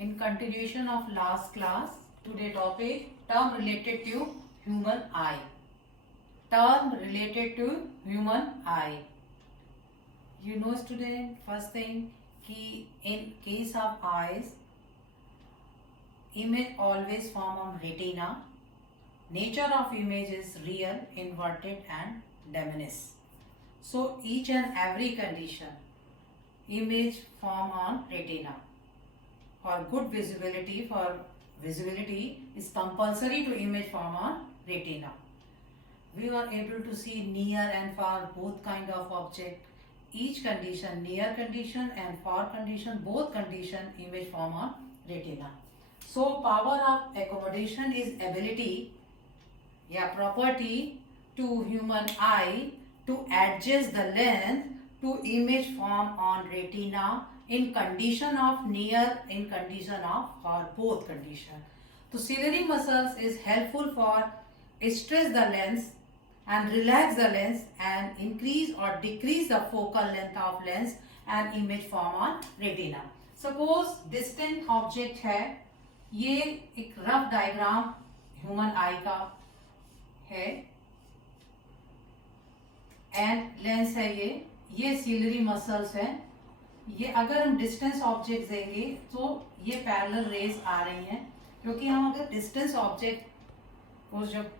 In continuation of last class, today topic term related to human eye. Term related to human eye. You know student, first thing कि in case of eyes, image always form on retina. Nature of image is real, inverted and diminished. So each and every condition, image form on retina. For good visibility, is compulsory to image form on retina. We were able to see near and far both kind of object. Each condition, near condition and far condition, both condition image form on retina. So power of accommodation is ability, property to human eye to adjust the length to image form on retina in condition of near, in condition of or both condition. So ciliary muscles is helpful for stretch the lens and relax the lens and increase or decrease the focal length of lens and image form on retina. Suppose distant object है, ये एक rough diagram human आई का है and lens है ये ciliary muscles है. ये अगर हम डिस्टेंस ऑब्जेक्ट देंगे तो ये पैरेलल रेज आ रही हैं, क्योंकि हम अगर डिस्टेंस ऑब्जेक्ट को जब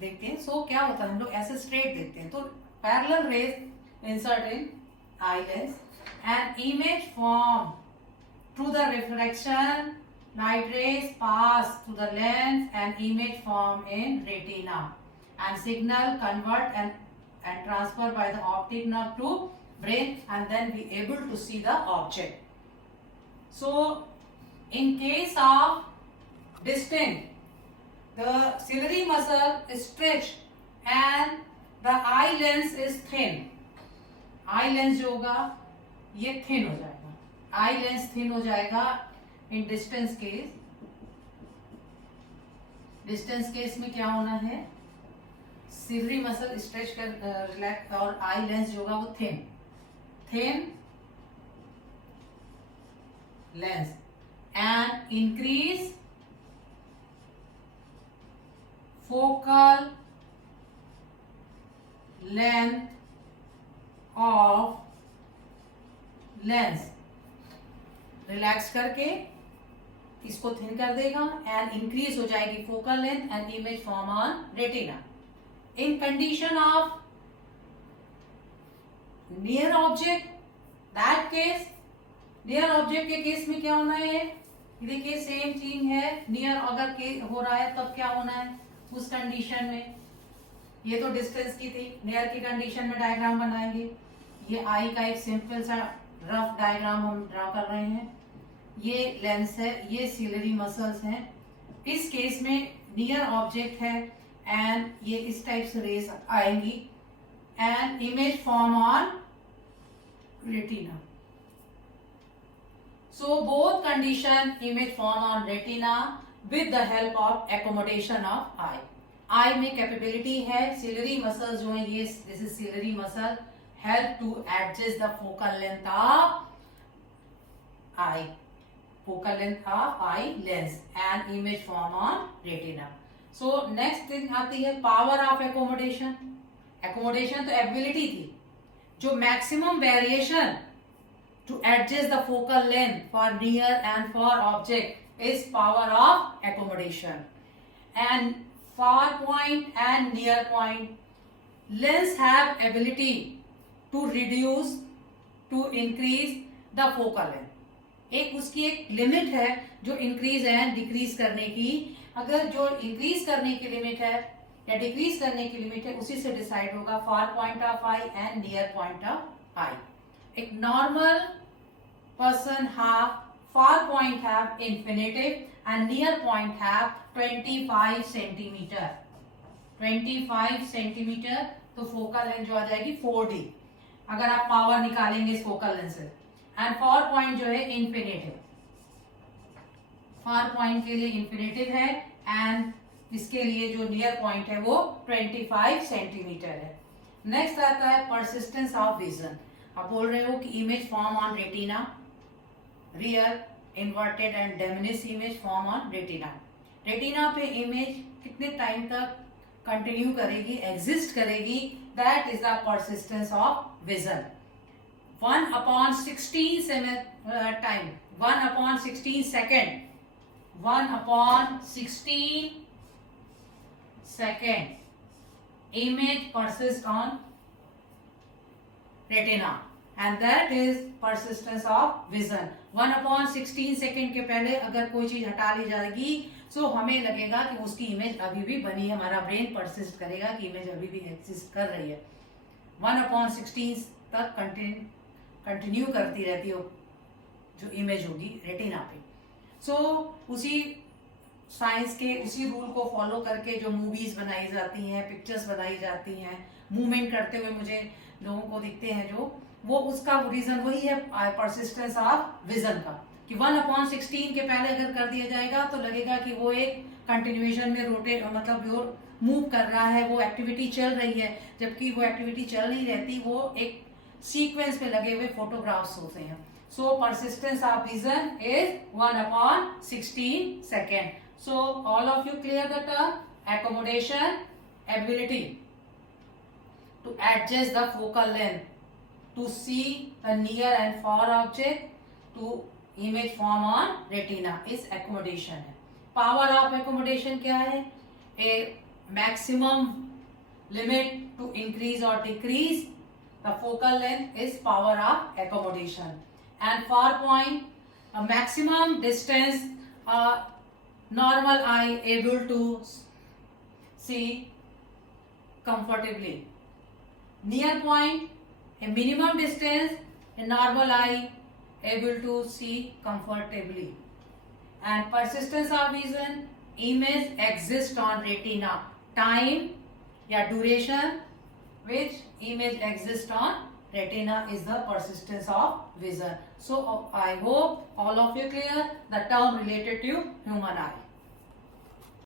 देखते हैं तो क्या होता है, हम लोग ऐसे स्ट्रेट देखते हैं, तो parallel raise insert in eye lens and image form through the refraction light rays pass through the lens and image form in retina and signal convert and transfer by the optic nerve to brain and then be able to see the object. So in case of distant, the ciliary muscle is stretched and the eye lens is thin. eye lens जो होगा ये thin हो जाएगा, eye lens thin हो जाएगा. इन distance case में क्या होना है, सिलरी मसल स्ट्रेच कर रिलैक्स और आई लेंस जो होगा वो thin lens and increase focal length of lens. Relax करके इसको थिन कर देगा एंड इंक्रीज हो जाएगी focal length and image form on retina. In condition of near object, that case near object के केस में क्या होना है, देखिए सेम चीज है, नियर अगर हो रहा है तब क्या होना है उस कंडीशन में. ये तो डिस्टेंस की थी, नियर की कंडीशन में डायग्राम बनाएंगे. ये आई का एक सिंपल सा रफ डायग्राम हम ड्रा कर रहे हैं. ये लेंस है, ये सिलरी मसल्स हैं. इस केस में नियर ऑब्जेक्ट है एंड ये इस टाइप से रेस आएंगी and image form on retina. So both condition image form on retina with the help of accommodation of eye. Eye में कैपेबिलिटी है, सिलरी मसल जो है ये this is ciliary muscle help to adjust the focal length of eye, focal length of eye lens and image form on retina. So next thing आती है power of accommodation. Accommodation तो ability थी, जो maximum variation to adjust the focal length for near and far object is power of accommodation. And far point and near point lens have ability to reduce to increase the focal length. एक उसकी एक limit है जो increase and decrease करने की. अगर जो increase करने की लिमिट है या डिक्रीज करने की लिमिट है उसी से डिसाइड होगा far point of eye and near point of eye. एक normal person have far point have infinitive and near point have 25 centimetre. 25 centimetre तो फोकल लेंथ जो आ जाएगी 4D अगर आप पावर निकालेंगे इस फोकल लेंथ से. एंड फार पॉइंट जो है इंफिनिटिव, फार पॉइंट के लिए इंफिनिटिव है एंड इसके लिए जो नियर पॉइंट है वो 25 सेंटीमीटर है. नेक्स्ट आता है परसिस्टेंस ऑफ विजन. आप बोल रहे हो कि image form on retina, rear inverted and diminished image form on retina. Retina पे इमेज कितने टाइम तक कंटिन्यू करेगी, एग्जिस्ट करेगी, that is the persistence of vision. 1/16 time, 1/16 second, 1/16 second image persist on retina and that is persistence of vision. 1/16 second के पहले अगर कोई चीज हटा ली जाएगी तो हमें लगेगा कि उसकी इमेज अभी भी बनी है, हमारा ब्रेन परसिस्ट करेगा कि इमेज अभी भी एग्जिस्ट कर रही है. 1/16 तक कंटिन्यू करती रहती हो जो इमेज होगी रेटिना पे. सो उसी साइंस के उसी रूल को फॉलो करके जो मूवीज बनाई जाती हैं, पिक्चर्स बनाई जाती हैं, मूवमेंट करते हुए मुझे लोगों को दिखते हैं जो, वो उसका रीजन वही है परसिस्टेंस ऑफ विजन का, कि 1/16 के पहले अगर कर दिया जाएगा तो लगेगा कि वो एक कंटिन्यूएशन में रोटेट, मतलब जो मूव कर रहा है, वो एक्टिविटी चल रही है, जबकि वो एक्टिविटी चल नहीं रहती, वो एक सीक्वेंस में लगे हुए फोटोग्राफ्स होते हैं. So persistence of vision is 1/16 second. So all of you clear the term? Accommodation, ability to adjust the focal length to see the near and far object to image form on retina is accommodation है. Power of accommodation क्या है? A maximum limit to increase or decrease the focal length is power of accommodation. And far point, a maximum distance normal eye able to see comfortably. Near point, a minimum distance, a normal eye able to see comfortably. And persistence of vision, image exists on retina. Time या duration which image exists on retina is the persistence of vision. So I hope all of you clear the term related to human eye.